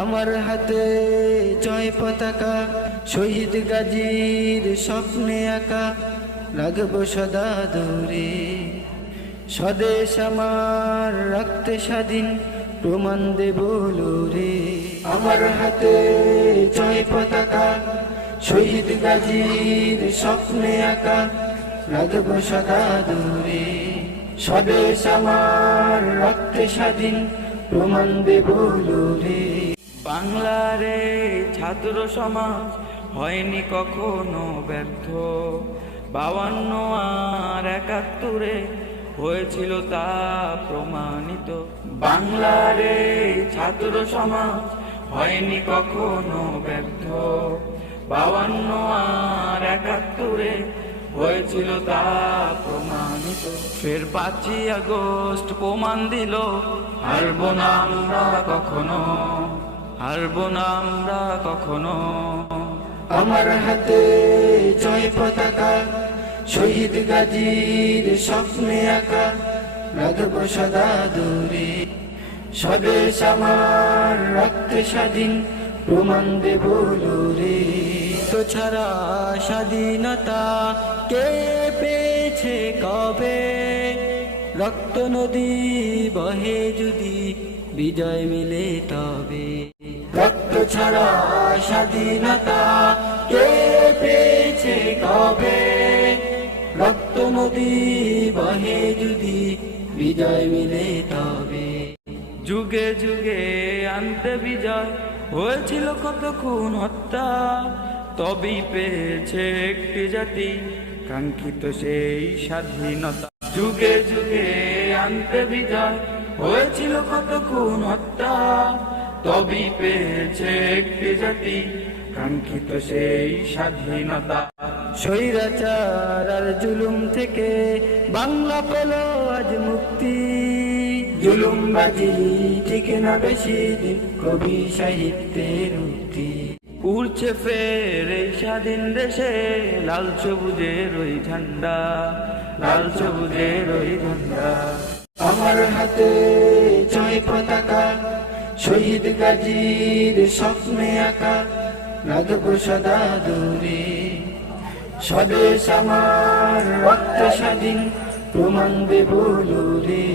আমার হাতে জয় পতাকা, শহীদ গাজীর স্বপ্নে আঁকা, রাখবো সদা দূরে। স্বদেশ আমার রক্তে স্বাধীন, প্রমাণ দেব লড়ে। আমার হাতে জয় পতাকা, শহীদ গাজীর স্বপ্নে আঁকা, রাখবো সদা দূরে। স্বদেশ আমার রক্তে স্বাধীন, প্রমাণ দেব লড়ে। বাংলারে ছাত্র সমাজ হয়নি কখনো ব্যর্থ, 52 আর 71 হয়েছিল তা প্রমাণিত। বাংলারে ছাত্র সমাজ হয়নি কখনো ব্যর্থ, 52 আর 71 হয়েছিল তা প্রমাণিত। ফের 5ই আগস্ট প্রমাণ দিল, হারবো না আমরা কখনো, হারবো না আমরা কখনো। আমার হাতে জয় পতাকা, শহীদ গাজীর স্বপ্নে আঁকা, রাখবো সদা দূরে। স্বদেশ আমার রক্তে স্বাধীন, প্রমাণ দেব লড়ে। তো ছাড়া স্বাধীনতা কে পেয়েছে কবে? রক্ত নদী বহে যদি বিজয় মিলে তবে। রক্ত ছাড়া স্বাধীনতা কে পেয়েছে কবে? রক্ত নদী বহে যদি বিজয় মিলে তবে। যুগে যুগে আনতে বিজয় হয়েছিল কত খুন হত্যা, তবেই পেয়েছে একটি জাতি কাঙ্ক্ষিত সেই স্বাধীনতা। যুগে যুগে আনতে বিজয় হয়েছিল কত খুন হত্যা, তবেই পেয়েছে একটি জাতি কাঙ্ক্ষিত সেই স্বাধীনতা। স্বৈরাচার আর জুলুম থেকে বাংলা পেল আজ মুক্তি। জুলুমবাজি ঠিক না বেশি দিন, কবি সাহিত্যের উক্তি। উড়ছে ফের এই স্বাধীন দেশে লাল সবুজের ওই ঝান্ডা, লাল সবুজের ওই ঝান্ডা। আমার হাতে জয় পতাকা, শহীদ গাজীর স্বপ্নে আঁকা, রাখবো সদা দূরে। স্বদেশ আমার রক্ত স্বাধীন, প্রমাণ দেব লড়ে।